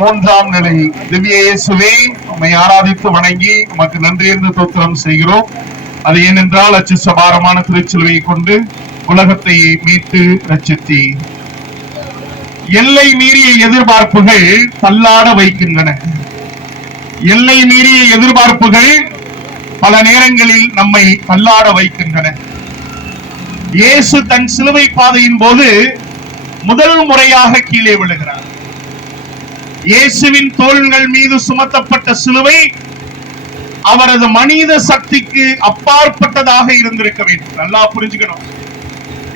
மூன்றாம் நிலை. திவ்ய இயேசுவே, உம்மை ஆராதித்து வணங்கி உமக்கு நன்றி என்று தோத்திரம் செய்கிறோம். அது ஏனென்றால் அச்சுசபாரமான திருச்சிலுவையை கொண்டு உலகத்தை மீட்டு ரட்சித்தி. எல்லை மீறிய எதிர்பார்ப்புகள் தள்ளாட வைக்கின்றன. எல்லை மீறிய எதிர்பார்ப்புகள் பல நேரங்களில் நம்மை தள்ளாட வைக்கின்றன. இயேசு தன் சிலுவை பாதையின் போது முதல் முறையாக கீழே விழுகிறார். இயேசுவின் தோள்கள் மீது சுமத்தப்பட்ட சிலுவை அவரது மனித சக்திக்கு அப்பாற்பட்டதாக இருந்திருக்க வேண்டும். நல்லா புரிஞ்சுக்கணும்.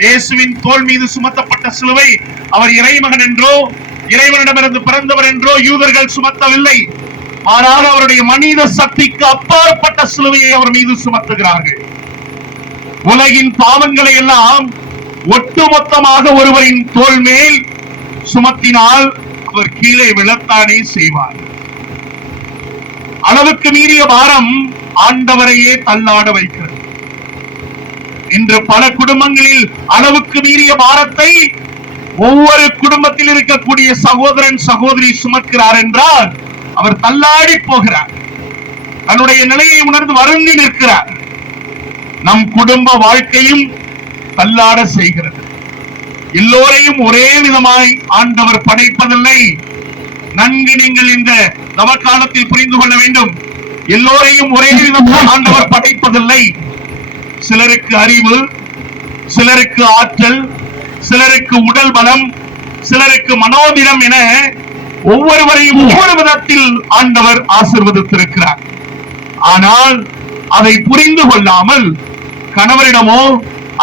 இயேசுவின் தோள் மீது சுமத்தப்பட்ட சிலுவை அவர் இறைமகன் என்றோ இறைவனிடமிருந்து பிறந்தவர் என்றோ யூதர்கள் சுமத்தவில்லை. ஆனால் அவருடைய மனித சக்திக்கு அப்பாற்பட்ட சிலுவையை அவர் மீது சுமத்துகிறார்கள். உலகின் பாவங்களை எல்லாம் ஒட்டுமொத்தமாக ஒருவரின் தோள் மேல் சுமத்தினால் அவர் கீழே விழத்தானே செய்வார். அளவுக்கு மீறிய பாரம் ஆண்டவரையே தள்ளாட வைக்கிறது. இன்று பல குடும்பங்களில் அளவுக்கு மீறிய பாரத்தை ஒவ்வொரு குடும்பத்தில் இருக்கக்கூடிய சகோதரன் சகோதரி சுமக்கிறார் என்றால் அவர் தள்ளாடி போகிறார். தன்னுடைய நிலையை உணர்ந்து வருந்தி நிற்கிறார். நம் குடும்ப வாழ்க்கையும் தள்ளாட செய்கிறது. எல்லோரையும் ஒரே விதமாய் ஆண்டவர் படைப்பதில்லை. நன்கு நீங்கள் இந்த நவகாலத்தில் புரிந்து கொள்ள வேண்டும். எல்லோரையும் ஒரே விதமாக ஆண்டவர் படைப்பதில்லை. சிலருக்கு அறிவு, சிலருக்கு ஆற்றல், சிலருக்கு உடல் பலம், சிலருக்கு மனோதிடம் என ஒவ்வொருவரையும் ஒவ்வொரு விதத்தில் ஆண்டவர் ஆசீர்வதித்திருக்கிறார். ஆனால் அதை புரிந்து கொள்ளாமல் கணவரிடமோ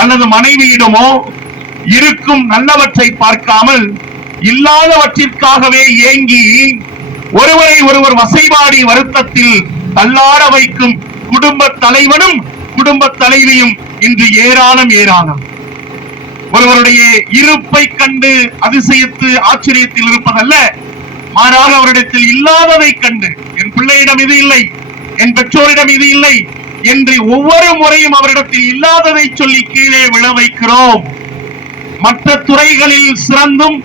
அல்லது மனைவியிடமோ இருக்கும் நல்லவற்றை பார்க்காமல் இல்லாதவற்றிற்காகவே ஏங்கி ஒருவரை ஒருவர் வசைபாடி வருத்தத்தில் தள்ளாட வைக்கும் குடும்ப தலைவனும் குடும்ப தலைவியும் இன்று ஏராளம். ஒருவருடைய இருப்பை கண்டு அதிசயத்து ஆச்சரியத்தில் இருப்பதல்ல, மாறாக அவரிடத்தில் இல்லாததை கண்டு என் பிள்ளையிடம் இது இல்லை, என் பெற்றோரிடம் இது இல்லை என்று ஒவ்வொரு முறையும் அவரிடத்தில் இல்லாததை சொல்லி கீழே விழ வைக்கிறோம். மற்ற துறைகளில் சிறந்தும்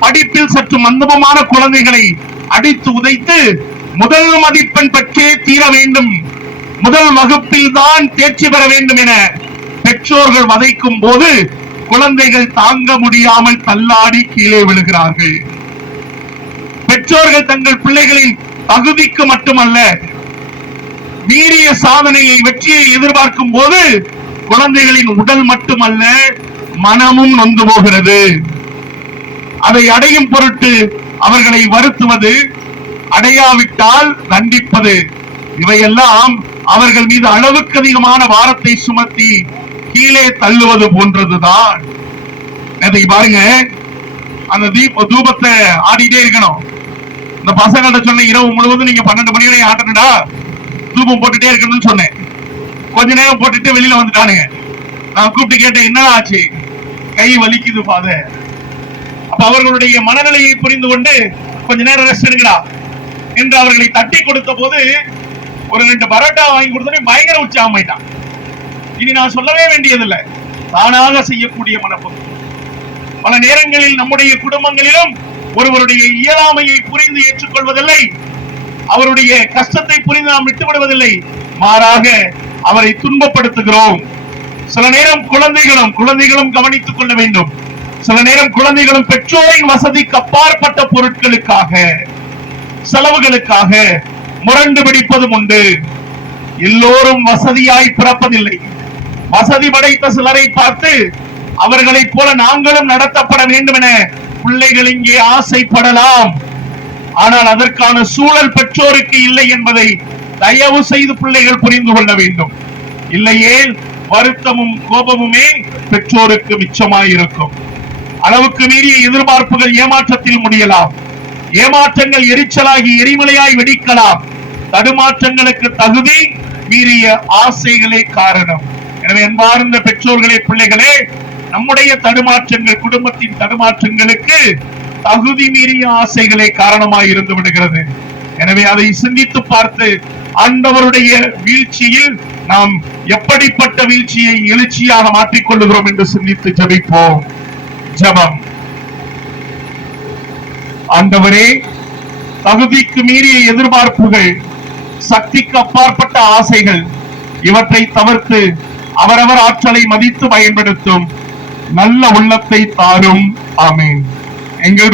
படிப்பில் சற்று மந்தமான குழந்தைகளை அடித்து உதைத்து முதல் மதிப்பெண் பெற்றே தீர வேண்டும், முதல் வகுப்பில் தான் தேர்ச்சி பெற வேண்டும் என பெற்றோர்கள் வதைக்கும் போது குழந்தைகள் தாங்க முடியாமல் தள்ளாடி கீழே விழுகிறார்கள். பெற்றோர்கள் தங்கள் பிள்ளைகளின் தகுதிக்கு மட்டுமல்ல மீறிய சாதனையை வெற்றியை எதிர்பார்க்கும் போது குழந்தைகளின் உடல் மட்டுமல்ல மனமும் நொந்து போகிறது. அதை அடையும் பொருட்டு அவர்களை வருத்துவது, அடையாவிட்டால் தண்டிப்பது, இவையெல்லாம் அவர்கள் மீது அளவுக்கு அதிகமான பாரத்தை சுமத்தி கீழே தள்ளுவது போன்றதுதான். அதை பாருங்க, அந்த தூபத்தை ஆடிட்டே இருக்கணும். இந்த பசங்கள்ட்ட சொன்ன இரவு முழுவதும் நீங்க 12 மணி வரை ஆட்டணுடா, தூபம் போட்டுட்டே இருக்கணும்னு சொன்னேன். கொஞ்ச நேரம் போட்டுட்டு வெளியில வந்துட்டானுங்க. நான் கூப்பிட்டு கேட்டேன், என்ன ஆச்சு? கை வலிக்குது ஃபாதர். அப்ப அவர்களுடைய மனநிலையை புரிந்து கொண்டு கொஞ்ச நேரம் ரெஸ்ட் எடுங்கடா என்று அவர்களை தட்டி கொடுத்த போது ஒரு 2 பரோட்டா வாங்கி கொடுத்தோன்னே பயங்கர உற்சாகமாயிட்டான். இனி நான் சொல்லவே வேண்டியதில்லை, தானாக செய்யக்கூடிய மனப்போக்கு. பல நேரங்களில் நம்முடைய குடும்பங்களிலும் ஒருவருடைய இயலாமையை புரிந்து ஏற்றுக்கொள்வதில்லை, அவருடைய கஷ்டத்தை புரிந்து நாம் விட்டுவிடுவதில்லை, மாறாக அவரை துன்பப்படுத்துகிறோம். சில நேரம் குழந்தைகளும் கவனித்துக் கொள்ள வேண்டும். சில நேரம் குழந்தைகளும் பெற்றோரின் வசதிக்கு அப்பாற்பட்ட பொருட்களுக்காக செலவுகளுக்காக முரண்டு பிடிப்பதும் உண்டு. எல்லோரும் வசதியாய் பிறப்பதில்லை. வசதி படைத்த சிலரை பார்த்து அவர்களைப் போல நாங்களும் நடத்தப்பட வேண்டும் என பிள்ளைகள் இங்கே ஆசைப்படலாம். ஆனால் அதற்கான சூழல் பெற்றோருக்கு இல்லை என்பதை தயவு செய்து பிள்ளைகள் புரிந்து கொள்ள வேண்டும். இல்லையே வருத்தமும் கோபமுமே பெற்றோருக்கு மிச்சமாயிருக்கும். அளவுக்கு மீறிய எதிர்பார்ப்புகள் ஏமாற்றத்தில் முடியலாம். ஏமாற்றங்கள் எரிச்சலாகி எரிமலையாய் வெடிக்கலாம். தடுமாற்றங்களுக்கு தகுதி மீறிய ஆசைகளே காரணம். எனவே அன்பார்ந்த பெற்றோர்களே, பிள்ளைகளே, நம்முடைய தடுமாற்றங்கள், குடும்பத்தின் தடுமாற்றங்களுக்கு தகுதி மீறிய ஆசைகளே காரணமாய் இருந்து விடுகிறது. எனவே அதை சிந்தித்து பார்த்து ஆண்டவருடைய வீழ்ச்சியில் நாம் எப்படிப்பட்ட வீழ்ச்சியை எழுச்சியாக மாற்றிக் கொள்ளுகிறோம் என்று சிந்தித்து ஜெபிப்போம். ஜெபம். ஆண்டவரே, தகுதிக்கு மீறிய எதிர்பார்ப்புகள், சக்திக்கு அப்பாற்பட்ட ஆசைகள் இவற்றை தவிர்த்து அவரவர் ஆற்றலை மதித்து பயன்படுத்தும் நல்ல உள்ளத்தை தாரும். ஆமீன். எங்கள்